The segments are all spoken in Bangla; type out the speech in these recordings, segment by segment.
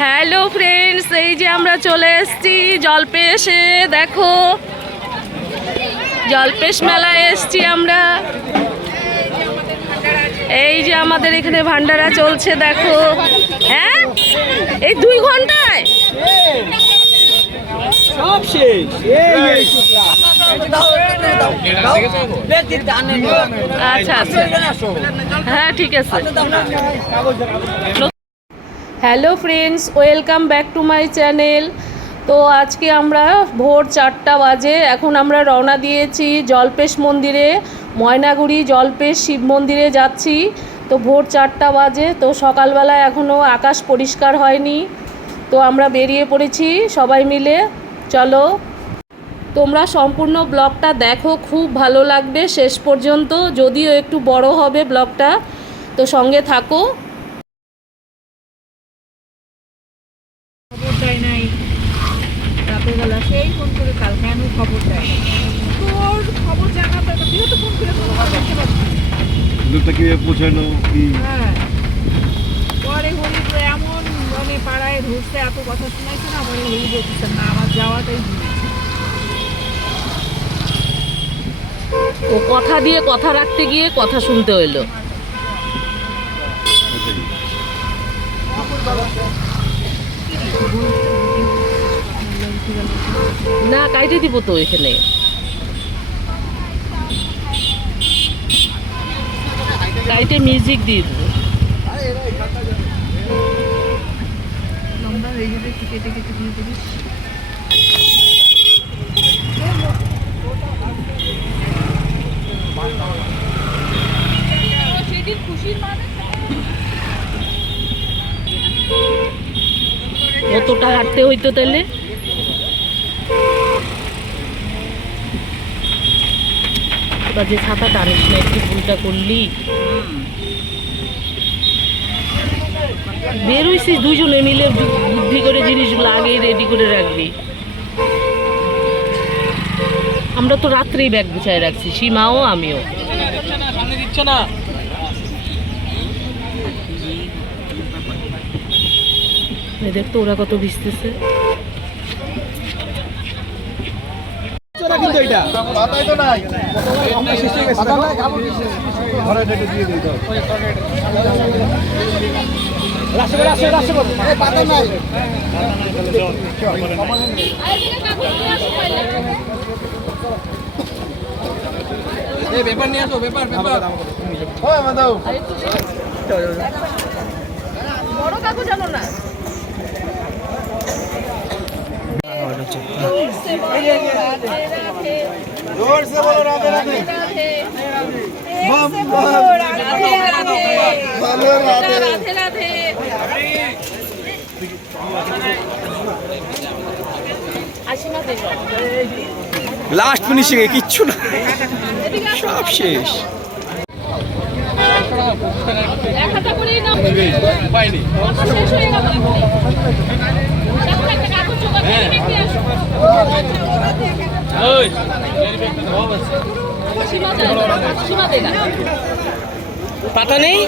হ্যালো ফ্রেন্ডস এই যে আমরা চলে এসেছি জলপেশে দেখো। জলপেশ মেলায় এসেছি আমরা। এই যে আমাদের এখানে ভান্ডারা চলছে দেখো। হ্যাঁ? এই দুই ঘন্টায়? সব শেষ। আচ্ছা আচ্ছা। হ্যাঁ ঠিক আছে। Hello friends welcome back to my channel তো আজকে আমরা ভোর চারটা বাজে, এখন আমরা রওনা দিয়েছি জলপেশ মন্দিরে, ময়নাগুড়ি জলপেশ শিব মন্দিরে যাচ্ছি। তো ভোর চারটা বাজে, তো সকালবেলা এখনও আকাশ পরিষ্কার হয়নি। তো আমরা বেরিয়ে পড়েছি সবাই মিলে। চলো। তোমরা সম্পূর্ণ ব্লগটা দেখো খুব ভালো লাগবে শেষ পর্যন্ত যদিও একটু বড় হবে ব্লগটা তো সঙ্গে থাকো। নাই। রাতের বেলা সেই ফোন করে কেন খবর দেয় তোর খবর জানার দরকার তুইও তো ফোন করে খবর দেখতে পাচ্ছিস লোকটা কীভাবে পৌঁছানো কি? হ্যাঁ। পরে হলি তো এমন মানে পাড়ায় ধরছে এত কথা শোনাইছে না পরে হলি বলতেছে না আমার যাওয়াটাই ও কথা দিয়ে কথা রাখতে গিয়ে কথা শুনতে হইল। না, কাইটে দিব তো এখানে। কাইটে মিউজিক দিয়ে দেবো। লম্বা হয়ে যাবে কেটে কেটে দিয়ে দিবি হাঁটতে হইতো তাহলে? যে ছাতা টানিস না একটু ভুলটা করলি। বের হইছিস দুজনে মিলে বুদ্ধি করে জিনিসগুলো আগেই রেডি করে রাখবি। আমরা তো রাত্রেই ব্যাগ গুছায় রাখছি, সীমাও আমিও। দিচ্ছ না এই দেখ তো ওরা কত ভিজতেছে চোরা কিন্তু এটা পাতাই তো নাই পাতা নাই, ঘরে থেকে দিয়ে দিই তো রাশি করে আসে রাশি করে এই পাতা নাই। এই পেপার নিয়ে আসো পেপার পেপার। মাদাও বড় কাকু জানো না জোর সে বলো রাধে রাধে বম বম ভালো রাধে রাধে রাধে আশীর্বাদ দেবো লাস্ট ফিনিশিং এ কিচ্ছু না। সব শেষ। এক হাতে করেই নাও পাইনি। শেষ হয়ে গেল পাতা নেই?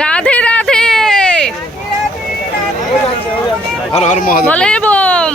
রাধে রাধে। হর হর মহাদেব। বলে বোম।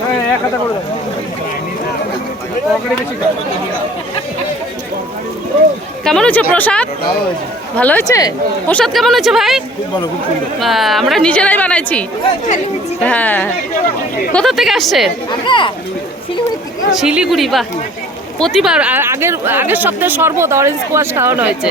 খাও কেমন হয়েছে প্রসাদ? ভালো হয়েছে? প্রসাদ কেমন হয়েছে ভাই? আমরা নিজেরাই বানাইছি। হ্যাঁ। কোথা থেকে আসছেন শিলিগুড়ি, বাহ। প্রতিবার আগের আগের সপ্তাহে শরবত অরেঞ্জ কোয়াশ খাওয়ানো হয়েছে।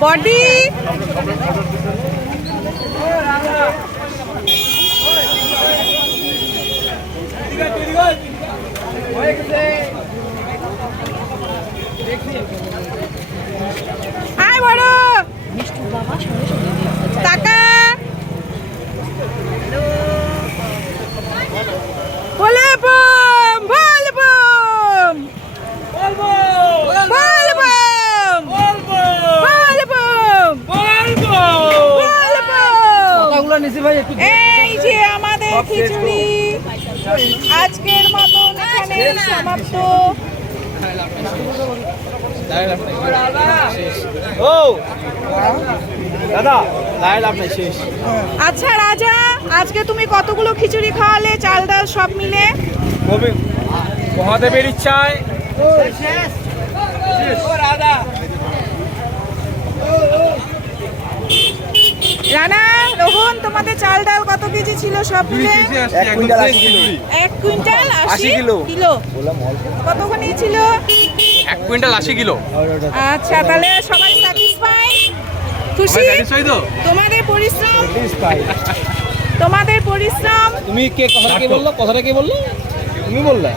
বডি আয় বড় টাকা বলে বম বল বম বল বম বল বম বল বম এই যে আমাদের খিচুড়ি আজকের মতন এখানে সমাপ্ত ও! দাদা আপনার শেষ। আচ্ছা রাজা আজকে তুমি কতগুলো খিচুড়ি খাওয়ালে চাল ডাল সব মিলে? কবি মহাদেবের ইচ্ছায়। রানা রোহন তোমাদের চাল ডাল কত কেজি ছিল সব মিলে? এক কুইন্টাল আশি কিলো এক কুইন্টাল আশি কিলো। কিলো। কতখানি ছিল? এক কুইন্টাল আশি কিলো। আচ্ছা তাহলে সবাই স্যাটিসফাই খুশি? তোমাদের পরিশ্রম? তোমাদের পরিশ্রম? তুমি কে কথাটা কে বলল? কথাটা কে বলল? তুমি বললা।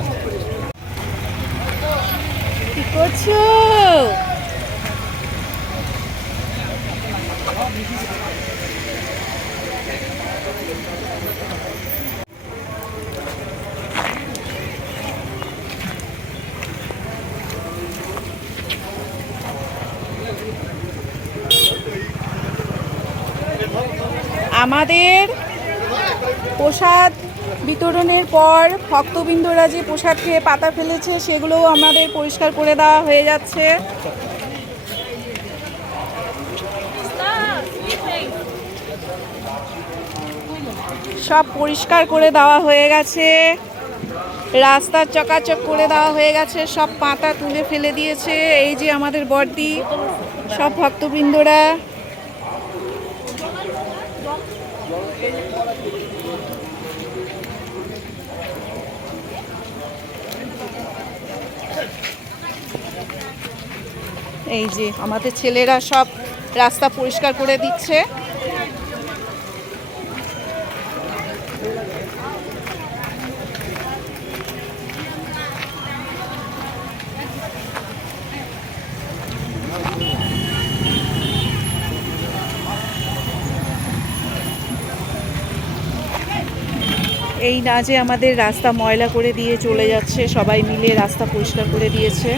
কি করছ? আমাদের প্রসাদ বিতরণের পর ভক্তবৃন্দরা যে প্রসাদ খেয়ে পাতা ফেলেছে, সেগুলোও আমাদের পরিষ্কার করে দেওয়া হয়ে যাচ্ছে। সব পরিষ্কার করে দেওয়া হয়ে গেছে। রাস্তা চকাচক করে দেওয়া হয়ে গেছে। সব পাতা তুলে ফেলে দিয়েছে। এই যে আমাদের বর্দি, সব ভক্তবৃন্দরা এই যে আমাদের ছেলেরা সব রাস্তা পরিষ্কার করে দিচ্ছে। এই না যে আমাদের রাস্তা ময়লা করে দিয়ে চলে যাচ্ছে, সবাই মিলে রাস্তা পরিষ্কার করে দিয়েছে।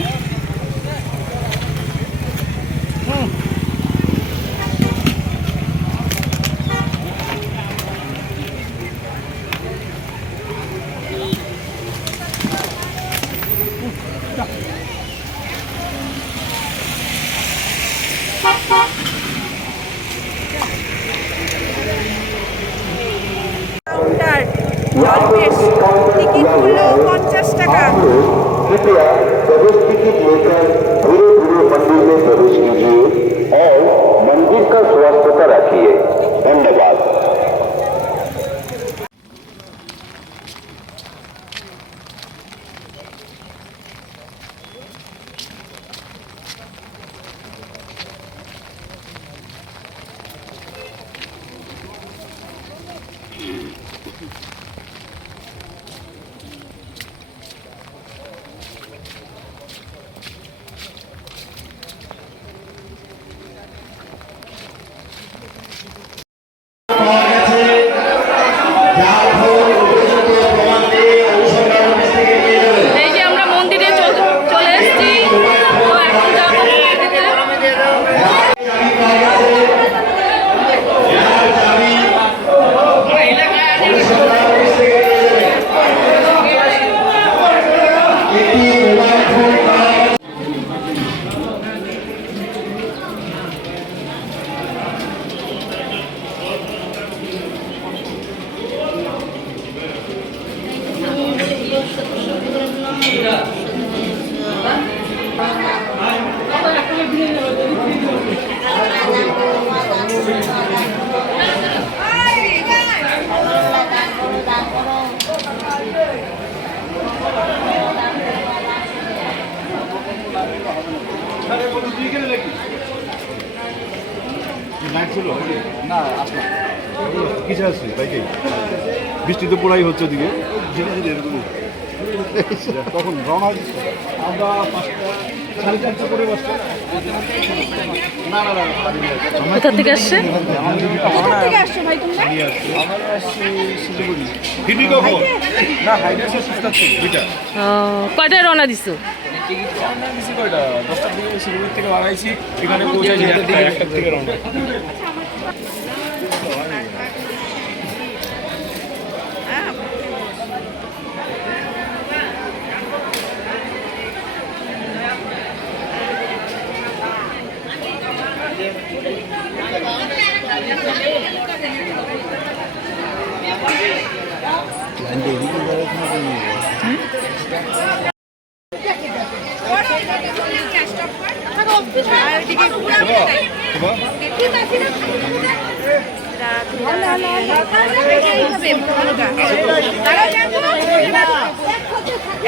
ছিল? না আসলাম কিসে আসছি? বাইকে বৃষ্টি তো পুরাই হচ্ছে ওদিকে। ধীরে তখন রওনা। আমরা পাঁচটা সাড়ে চারটা করে বাসটা না না না বাড়ি নিয়ে আসছি। কোথা থেকে আসছে? কোথা থেকে আসছো ভাই তোমরা? আমরা আসছি। শিলিগুড়ি। হিন্দি কখন? না হাইডে আছে দুইটা। কয়টায় রওনা দিছো? বেশি কয়টা? দশটার দিকে শিলিগুড়ি থেকে বাড়াইছি এখানে পৌঁছাইছি একটা থেকে রওনা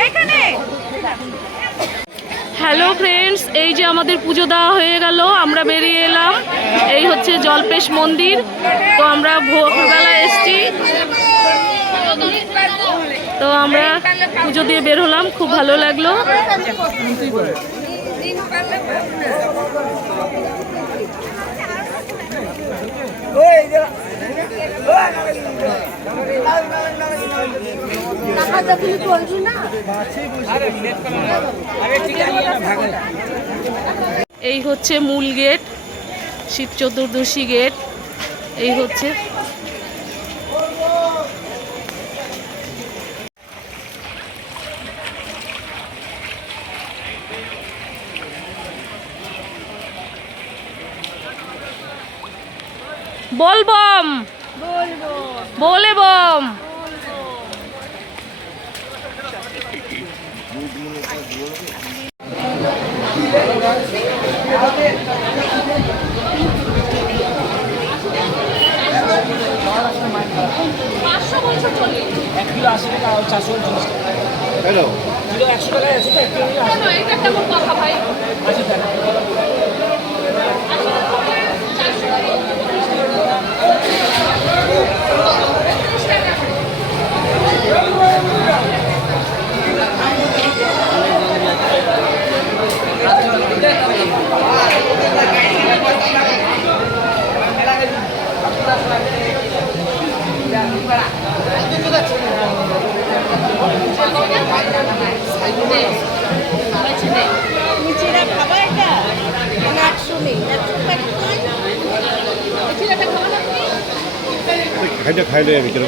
এখানে হ্যালো ফ্রেন্ডস এই যে আমাদের পুজো দেওয়া গেল, আমরা বেরিয়ে এলাম। এই হচ্ছে জলপেশ মন্দির। তো আমরা ভোরবেলা এসছি। তো আমরা পুজো দিয়ে বের হলাম। খুব ভালো লাগল। এই হচ্ছে মূল গেট শিব চতুর্দশী গেট এই হচ্ছে। বলবম বলবম বলে বম। এক কিলো আশি টাকা আর চারশো চল্লিশ টাকা। হ্যালো। কিলো একশো টাকা একশো টাকা এক কিলো আশি টাকা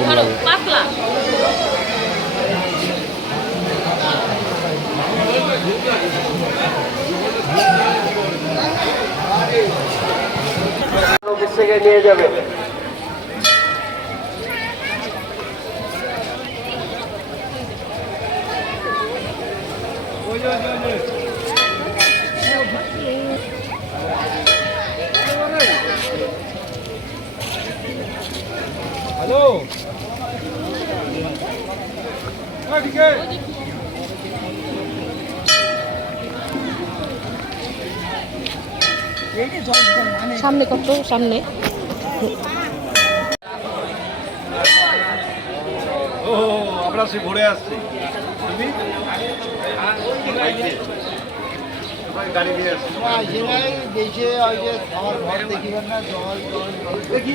কীরকম লাগে পাতলা। থেকে নিয়ে যাবে সামনে কত? সামনে। ও আমরা সে ঘুরে আসছি। তুমি? গাড়ি নিয়ে আসছি। দেশে ওই যে আমার ঘর দেখিবেন না জল জল দেখি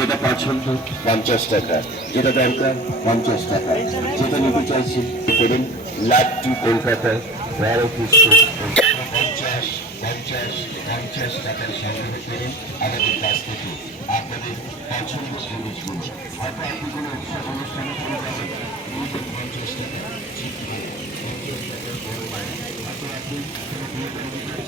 যেটা পছন্দ, পঞ্চাশ টাকা। যেটা দরকার, পঞ্চাশ টাকা। যেটা নিতে চাইছি করুন লাড্ডু কলকাতা পুষ্প পঞ্চাশ পঞ্চাশ পঞ্চাশ টাকার সংগ্রহ আমাদের কাছ থেকে। আপনাদের পছন্দ জিনিসগুলো, হয়তো আপনি কোনো উৎসব অনুষ্ঠানে চলে যাবেন পঞ্চাশ টাকা চিত্র পঞ্চাশ টাকার বড় বাড়ি হয়তো আপনি কোনো বিয়ে বাড়ি দিতে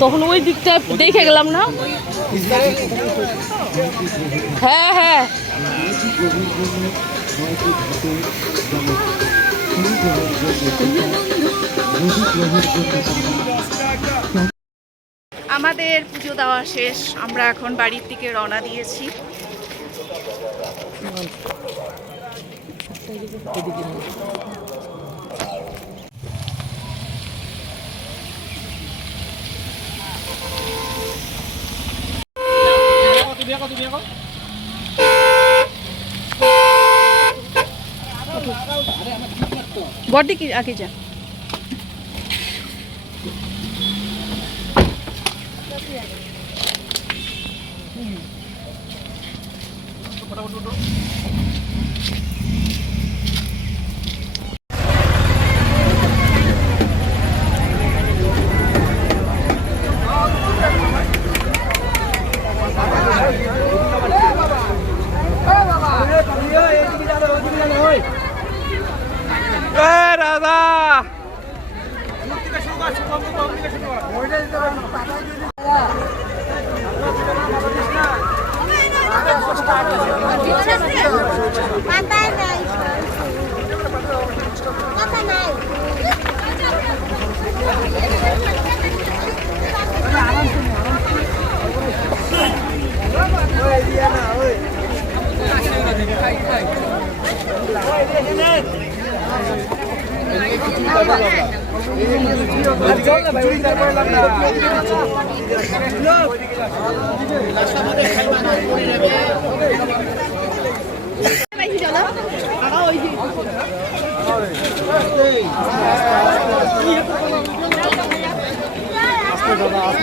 তখন ওই দিকটা দেখে গেলাম না? হ্যাঁ হ্যাঁ। আমাদের পুজো দেওয়া শেষ। আমরা এখন বাড়ির দিকে রওনা দিয়েছি। বডি কি আগে যা। রাধা মাথায় নাই মাথা নাই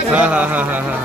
হ্যাঁ হ্যাঁ হ্যাঁ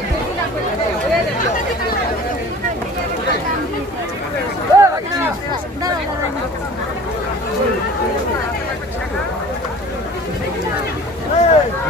何を言うのかな?